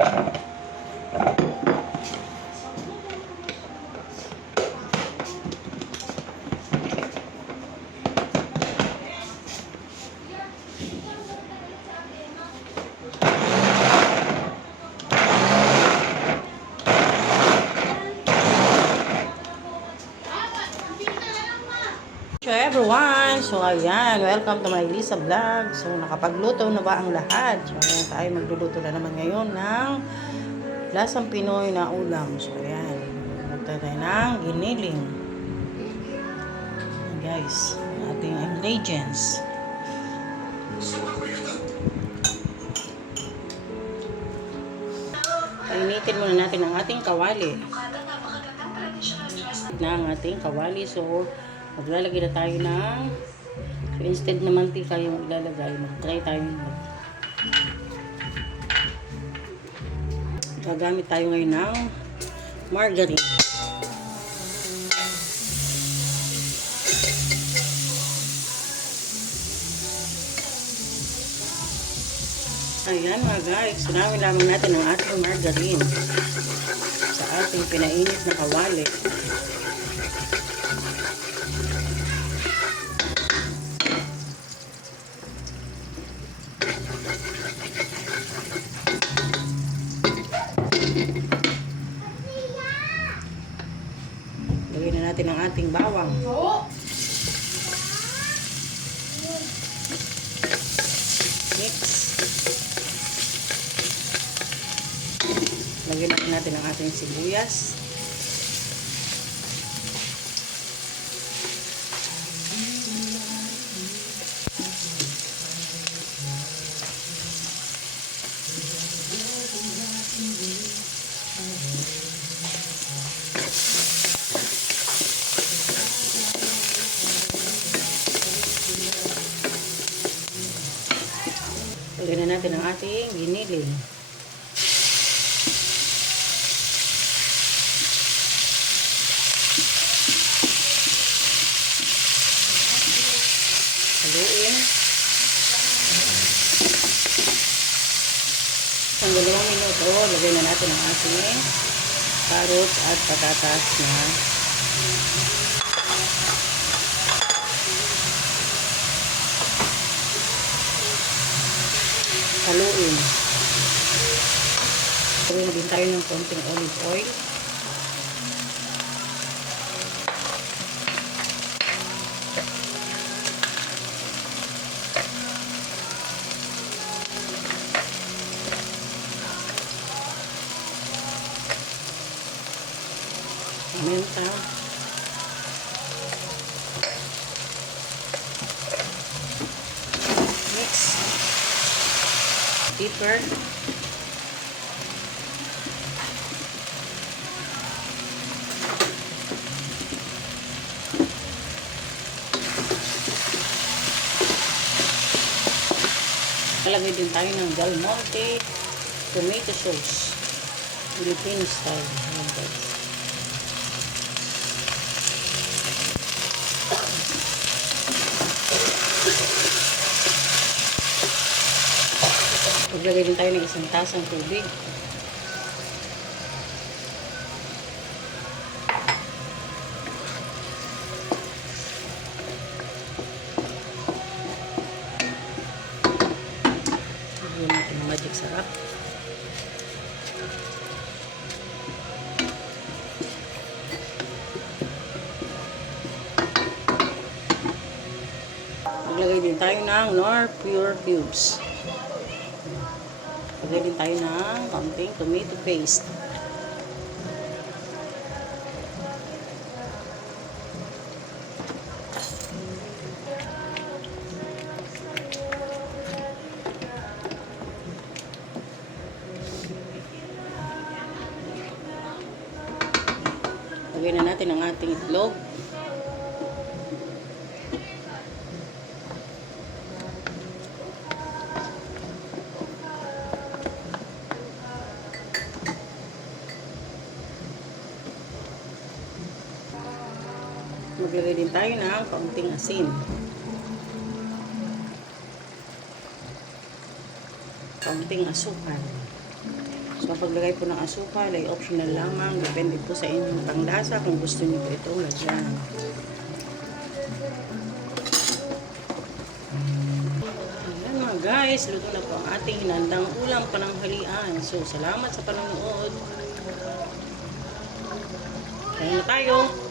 So everyone, so ayan, welcome to my Lisa Vlog. So nakapagluto na ba ang lahat? So ayan, tayo magluluto na naman ngayon ng lasang Pinoy na ulam. So ayan, magta tayo ng giniling. Ayan guys, ang ating ingredients. Painitin muna natin ang ating kawali. Na ang ating kawali, so maglalagay na tayo ng, so instead na mantika yung ilalagay, mag-try tayo gagamit tayo ngayon ng margarine. Ayan mga guys, sunawin lamang natin ang ating margarine sa ating pinainit na kawali. Lagyan na natin ang ating bawang. Mix. Lagyan natin ang ating sibuyas. Lagyan na natin ang ating giniling. Haluin. Ang 2 minuto, lagyan na natin ang ating carrots at patatas na haluin. Lagyan din tayo ng konting olive oil. Paminta. Mix. Pepper. Lalagay din tayo ng Del Monte tomato sauce. Philippine style. Ayan guys. Maglagay din tayo ng 1 tasang tubig. Lagyan natin ng magic sarap. Maglagay din tayo ng Knorr Pure Cubes. Lagyan din tayo ng konting tomato paste. Lagyan na natin ang ating itlog. Maglagay din tayo ng kaunting asin. Kaunting asukal. So, paglagay po ng asukal ay optional lamang. Depende po sa inyong panglasa kung gusto niyo po itong lagyan. Ayan mga guys, luto na po ang ating hinandang ulam pananghalian. So, salamat sa panonood. Kain na tayo.